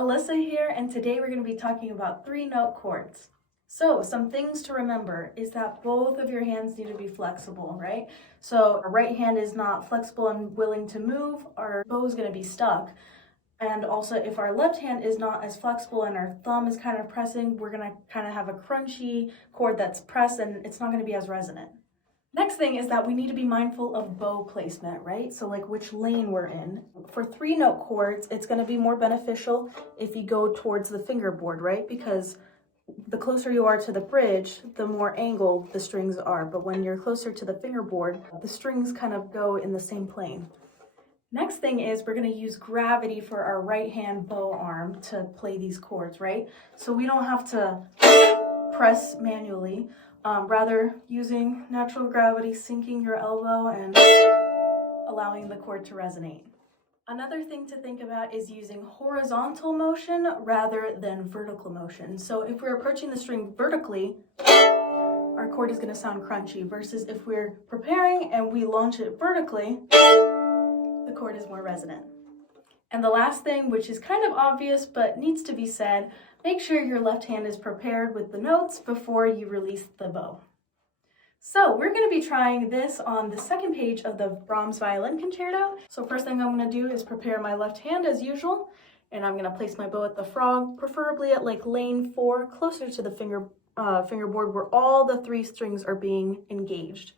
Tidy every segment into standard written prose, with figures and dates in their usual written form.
Alyssa here, and today we're going to be talking about 3-note chords. So some things to remember is that both of your hands need to be flexible, right? So our right hand is not flexible and willing to move, our bow is going to be stuck. And also if our left hand is not as flexible and our thumb is kind of pressing, we're going to kind of have a crunchy chord that's pressed and it's not going to be as resonant. Next thing is that we need to be mindful of bow placement, right? So like which lane we're in. For 3-note chords, it's going to be more beneficial if you go towards the fingerboard, right? Because the closer you are to the bridge, the more angled the strings are. But when you're closer to the fingerboard, the strings kind of go in the same plane. Next thing is we're going to use gravity for our right hand bow arm to play these chords, right? So we don't have to press manually. Rather using natural gravity, sinking your elbow and allowing the chord to resonate. Another thing to think about is using horizontal motion rather than vertical motion. So if we're approaching the string vertically, our chord is going to sound crunchy, versus if we're preparing and we launch it vertically, the chord is more resonant. And the last thing, which is kind of obvious but needs to be said, make sure your left hand is prepared with the notes before you release the bow. So we're going to be trying this on the second page of the Brahms Violin Concerto. So first thing I'm going to do is prepare my left hand as usual, and I'm going to place my bow at the frog, preferably at like lane 4, closer to the fingerboard where all the 3 strings are being engaged.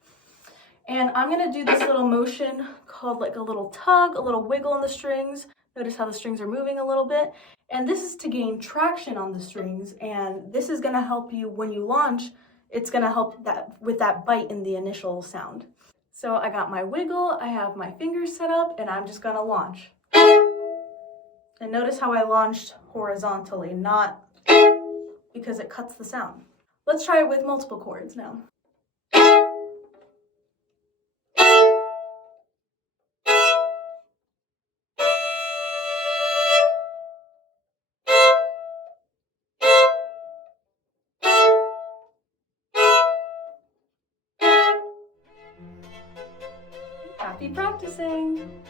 And I'm going to do this little motion called like a little tug, a little wiggle in the strings. Notice how the strings are moving a little bit. And this is to gain traction on the strings. And this is going to help you when you launch. It's going to help with that bite in the initial sound. So I got my wiggle, I have my fingers set up, and I'm just going to launch. And notice how I launched horizontally, not because it cuts the sound. Let's try it with multiple chords now. Happy practicing!